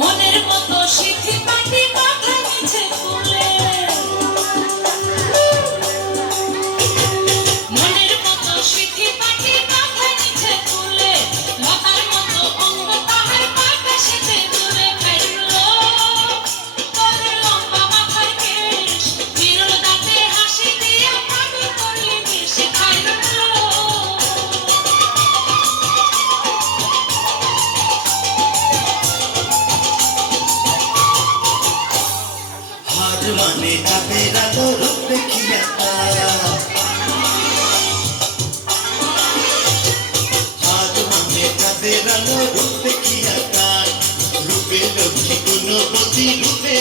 মনের মতো সিথি পাটি মাথা নিচে তুলে মনের মতো সিথি পাটি মাথা নিচে তুলে লতার মতো অঙ্গ তাহার পাটা সেজে দূরে খাইলো তোর লম্বা মাথার কেশ বিরল দাঁতে হাসি দিয়া পাগল করলি মিশে খাইলো মানে ডাবের আলো রূপ দেখিয়া হাত মানে ডাবের আলো রূপ দেখিয়া রূপে লক্ষ্মী গুণবতী রূপে